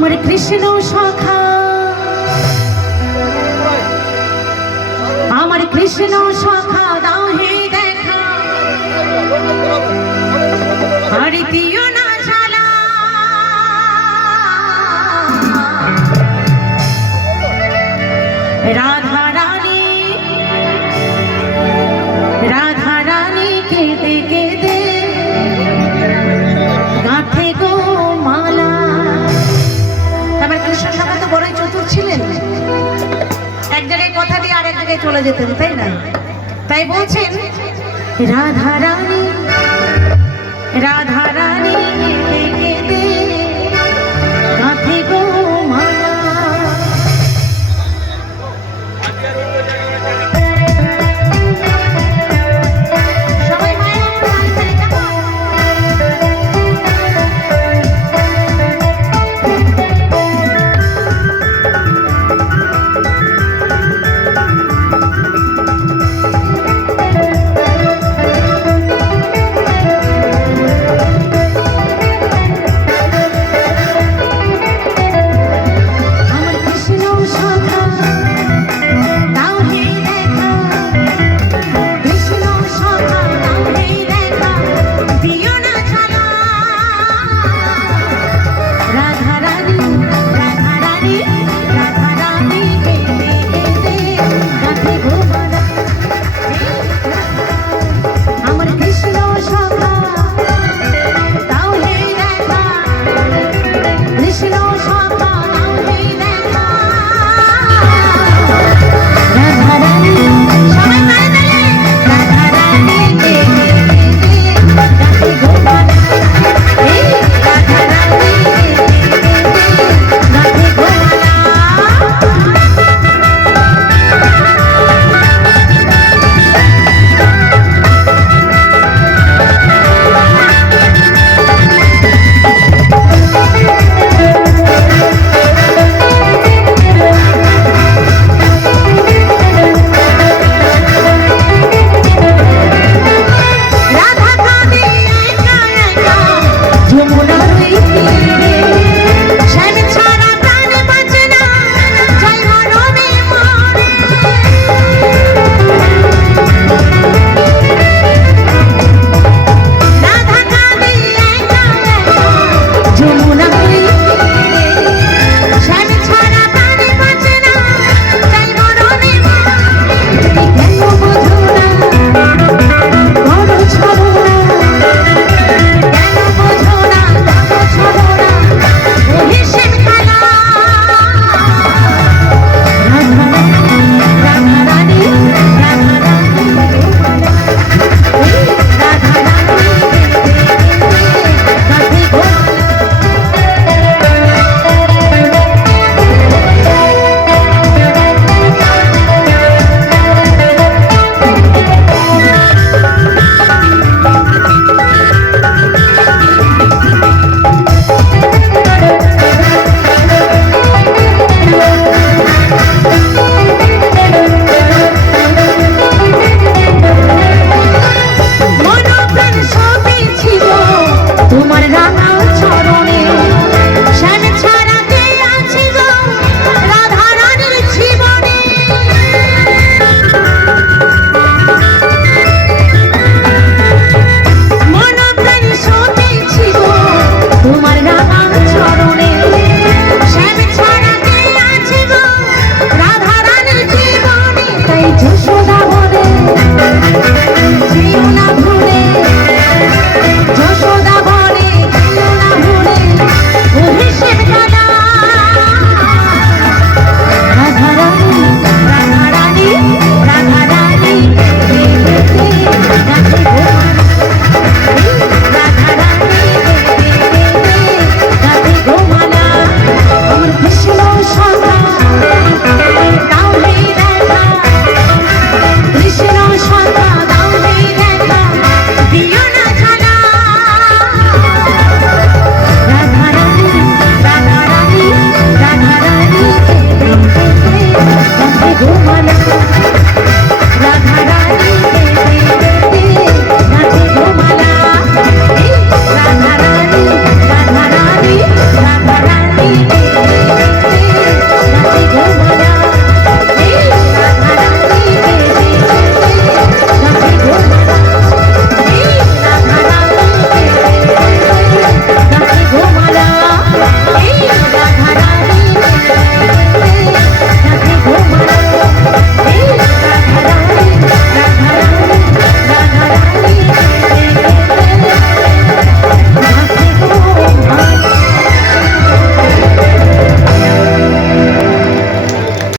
আমার কৃষ্ণ সখা আমার কৃষ্ণ সখা দাহে দেখা। আর ছিলেন এক জায়গায় কথা দিয়ে আরেক জায়গায় চলে যেতেন, তাই না? তাই বলছেন, রাধা রানী, রাধা